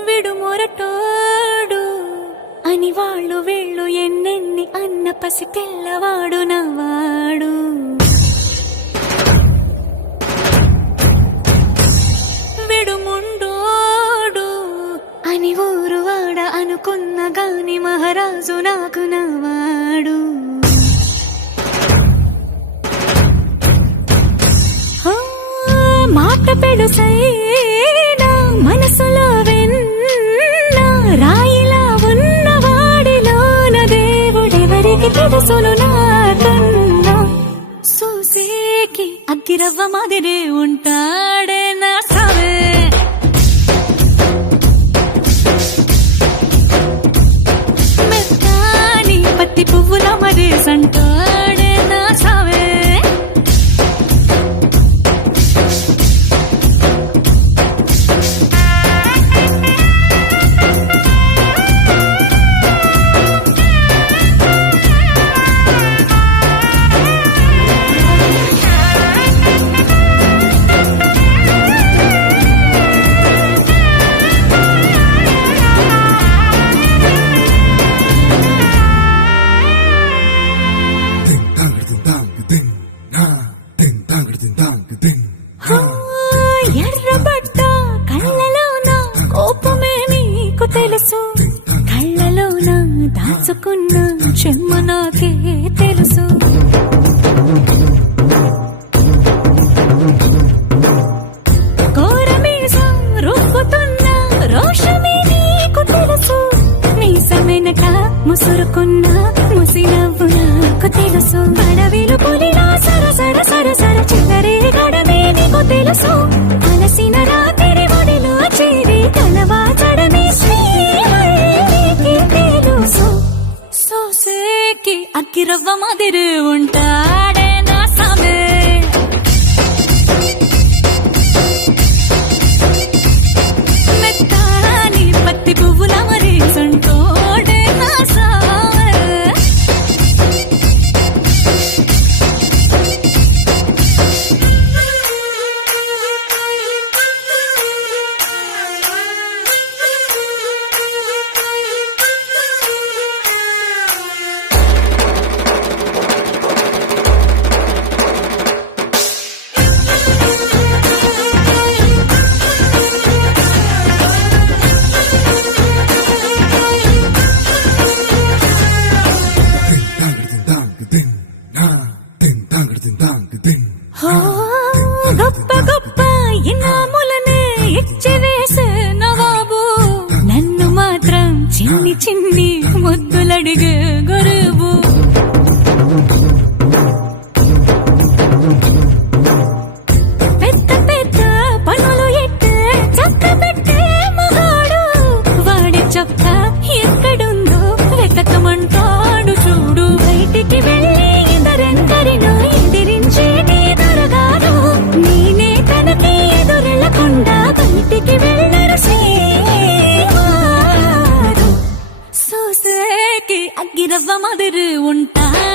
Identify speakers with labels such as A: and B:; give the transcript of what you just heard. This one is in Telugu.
A: విడుమొరటోడు అని వాళ్ళు వెళ్ళు ఎన్నెన్ని అన్న పసి పిల్లవాడు నవ్వాడు. దేవుడెవరికి తెలుసును నాకన్నా సూసేకి అగ్గిరవ్వ మాదిరే ఉంటాడే నా సవే. మెత్తాని పత్తి పువ్వుల మరి సంటా తెలుసు. కళ్ళలోన దాచుకున్న చెమ్మ నాకే తెలుసు. కోరమీసం ముసురుకున్న ముసినవ్వు నాకు తెలుసు. అడవిలు పులిలా సర సర సర సర చిల్లరే గడమే అక్కిరవ్వ మాదిరి గొప్ప గొప్ప ఇనాములనే ఇచ్చి వేసే నవాబు. నన్ను మాత్రం చిన్ని చిన్ని ముద్దులడిగే గురువు. పెద్ద திரு உன் தாய்